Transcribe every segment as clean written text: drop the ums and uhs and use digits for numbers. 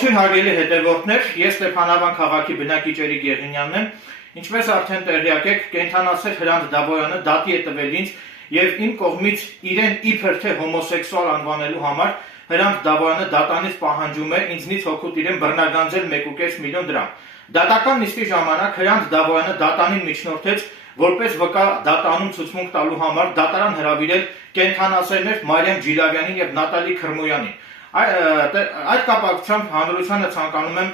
Ողջույն հարգելի հետևորդներ, ես Ստեփանավան քաղաքի բնակիչ Էրիկ Եղինյանն եմ, ինչպես արդեն տեղյակ եք, կենդանացել Հրանտ Դավոյանը դատի է տվել ինձ եւ իմ կողմից իրեն իբր թե հոմոսեքսուալ անվանելու համար Հրանտ Դավոյանը դատանից պահանջում է ինձնից հօգուտ իրեն բռնագանձել 1.5 միլիոն դրամ։ Դատական նիստի ժամանակ Հրանտ Դավոյանը դատանին միջնորդեց որպես վկա դատանում ցուցմունք տալու համար դատարան հրավիրել կենդանասերներ Մարիամ Ջիլավյանին եւ Նատալի Քրմոյանին։ Այդ կապակցությամբ հանրությանը ցանկանում եմ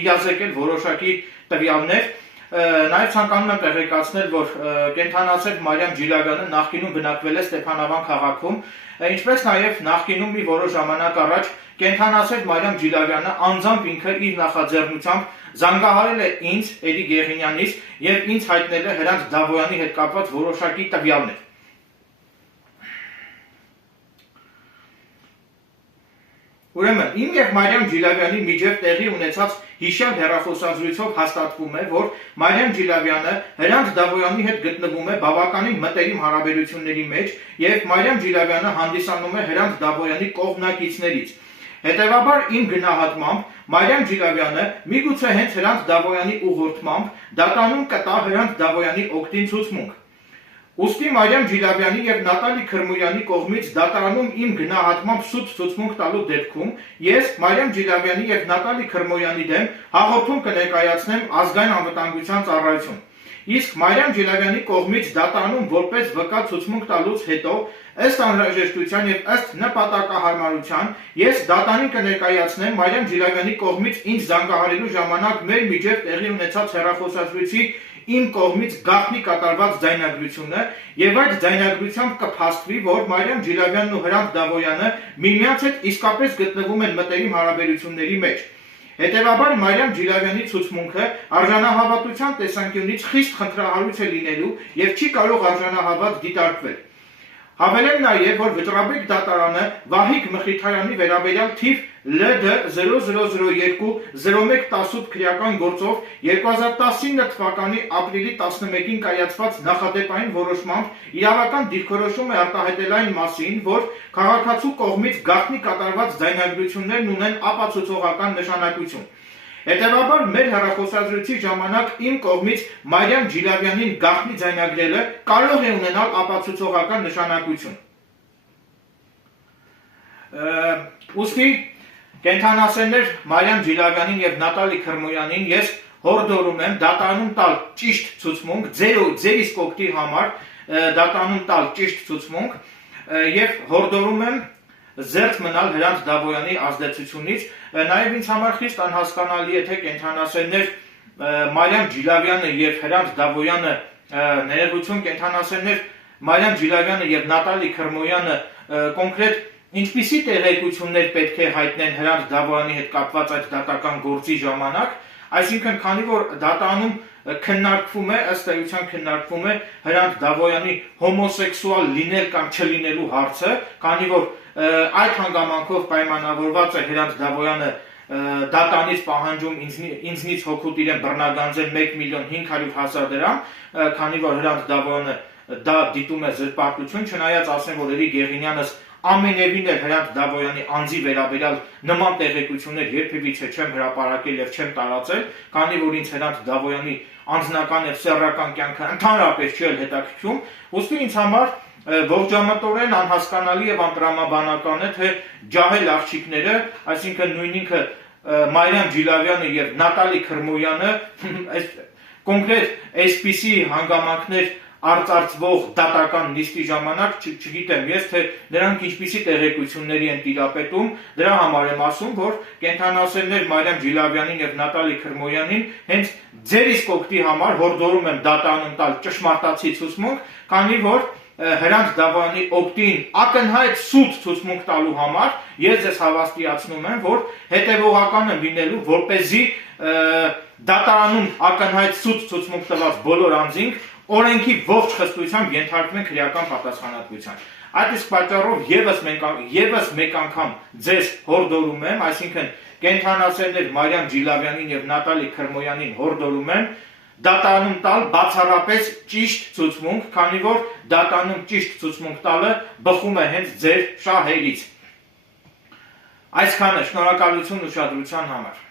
իրազեկել որոշակի տվյալներ, նաև ցանկանում եմ տեղեկացնել, որ կենդանասեր Մարիամ Ջիլավյանը նախկինում բնակվել է Ստեփանավան քաղաքում, ինչպես նաև նախկինում մի որոշ ժամանակ առաջ կենդանասեր Մարիամ Ջիլավյանը անձամբ ինքը իր նախաձեռնությամբ զանգահարել է ինձ Էրիկ Եղինյանից եւ ինձ հայտնել է Հրանտ Դավոյանի հետ կապված որոշակի տվյալներ։ Ուրեմն, իմ եւ Մարիամ Ջիլավյանի միջև տեղի ունեցած հիշյալ հեռախոսազրույցով հաստատվում է, որ Մարիամ Ջիլավյանը Հրանտ Դավոյանի հետ գտնվում է բավականին մտերիմ հարաբերությունների մեջ եւ Մարիամ Ջիլավյանը հանդիսանում է Հրանտ Դավոյանի կողմնակիցներից։ Հետևաբար իմ գնահատմամբ Մարիամ Ջիլավյանը միգուցե հենց Հրանտ Դավոյանի ուղղորդմամբ դատանում կտա Հրանտ Դավոյանի օգտին ցուցմունք։ Ուստի Մարիամ Ջիլավյանի եւ Նատալի Քրմոյանի կողմից դատարանում իմ գնահատմամբ սուտ ցուցմունք տալու դեպքում ես Մարիամ Ջիլավյանի եւ Նատալի Քրմոյանի դեմ հաղորդում կներկայացնեմ ազգային անվտանգության ծառայություն։ Իսկ Մարիամ Ջիլավյանի կողմից դատարանում որպես վկա ցուցմունք տալուց հետո ըստ անհրաժեշտության եւ ըստ նպատակահարմարության ես դատարանին կներկայացնեմ Մարիամ Ջիլավյանի կողմից ինձ զանգահարելու ժամանակ մեր միջև տեղի ունեցած հեռախոսազրույցի իմ կողմից գաղտնի կատարված ձայնագրությունը եւ այդ ձայնագրությամբ կփաստվի, որ Մարիամ Ջիլավյանն ու Հրանտ Դավոյանը միմյանց հետ իսկապես գտնվում են մտերիմ հարաբերությունների մեջ։ Հետևաբար Մարիամ Ջիլավյանի ցուցմունքը արժանահավատության տեսանկյունից խիստ խնդրահարույց է լինելու եւ չի կարող արժանահավատ դիտարկվել։ Հավելեմ նաև, որ վճռաբեկ դատարանը Վահիկ Մխիթարյանի վերաբերյալ թիվ ԼԴ 0002-0118 քրեական գործով 2019 թվականի ապրիլի 11-ին կայացված նախադեպային որոշմամբ իրավական դիրքորոշում է արտահայտել այն մասին, որ քաղաքացու կողմից գաղտնի կատարված ձայնագրություններն ունեն ապացուցողական նշանակություն։ Հետևաբար մեր հեռախոսազրույցի ժամանակ իմ կողմից Մարիամ Ջիլավյանին գաղտնի ձայնագրելը կարող է ունենալ ապացուցողական նշանակություն։ Ուստի կենդանասերներ Մարիամ Ջիլավյանին եւ Նատալի Քրմոյանին ես հորդորում եմ դատարանում տալ ճիշտ ցուցմունք, ձեր իսկ օգտի համար դատարանում տալ ճիշտ ցուցմունք եւ հորդորում եմ զերծ մնալ Հրանտ Դավոյանի ազդեցությունից, նաև ինձ համար խիստ անհասկանալի է, թե կենդանասերներ Մարիամ Ջիլավյանը եւ Հրանտ Դավոյանը ներողություն կենդանասերներ Մարիամ Ջիլավյանը եւ Նատալի Քրմոյանը կոնկրետ ինչպիսի տեղեկություններ պետք է հայտնեն Հրանտ Դավոյանի հետ կապված այդ դատական գործի ժամանակ, այսինքն քանի որ դատարանում քննարկվում է, ըստ էության քննարկվում է Հրանտ Դավոյանի հոմոսեքսուալ լինել կամ չլինելու հարցը, քանի որ այդ հանգամանքով պայմանավորված է Հրանտ Դավոյանը դատանից պահանջում ինձնից հօգուտ իրեն բռնագանձել 1.5 միլիոն դրամ, քանի որ Հրանտ Դավոյանը դա դիտում է զրպարտություն, չնայած ասեմ, որ Էրիկ Եղինյանս ամենևին էլ Հրանտ Դավոյանի անձի վերաբերյալ նման տեղեկություններ երբևիցե չեմ հրապարակել եւ չեմ տարածել, քանի որ ինձ Հրանտ Դավոյանի անձնական եւ սեռական կյանքը ընդհանրապես չի հետաքրքրում, ուստի ինձ համար ողջամտորեն անհասկանալի եւ անտրամաբանական է, թե ջահել աղջիկները, այսինքն նույն ինքը Մարիամ Ջիլավյանը եւ Նատալի Քրմոյանը կոնկրետ այսպիսի հանգամանքներ արծարծվող դատական նիստի ժամանակ չգիտեմ ես, թե նրանք ինչպիսի տեղեկությունների են տիրապետում, դրա համար եմ ասում, որ կենդանասերներ Մարիամ Ջիլավյանին եւ Նատալի Քրմոյանին հենց ձեր իսկ օգտի համար հորդորում եմ դատարանում տալ ճշմարտացի ցուցմունք, քանի որ Հրանտ Դավոյանի օգտին ակնհայտ սուտ ցուցմունք տալու համար ես ձեզ հավաստիացնում եմ, որ հետևողական եմ լինելու, որպեսզի դատարանում ակնհայտ սուտ ցուցմունք տված բոլոր անձինք օրենքի ողջ խստությամբ ենթարկվեն քրեական պատասխանատվության։ Այդ իսկ պատճառով եւս մեկ անգամ ձեզ հորդորում եմ, այսինքն կենդանասերներ Մարիամ Ջիլավյանին եւ Նատալի Քրմոյանին հորդորում եմ դատարանում տալ բացառապես ճիշտ ցուցմունք, քանի որ դատարանում ճիշտ ցուցմունք տալը բխում է հենց ձեր շահերից։ Այսքանը, շնորհակալություն ուշադրության համար։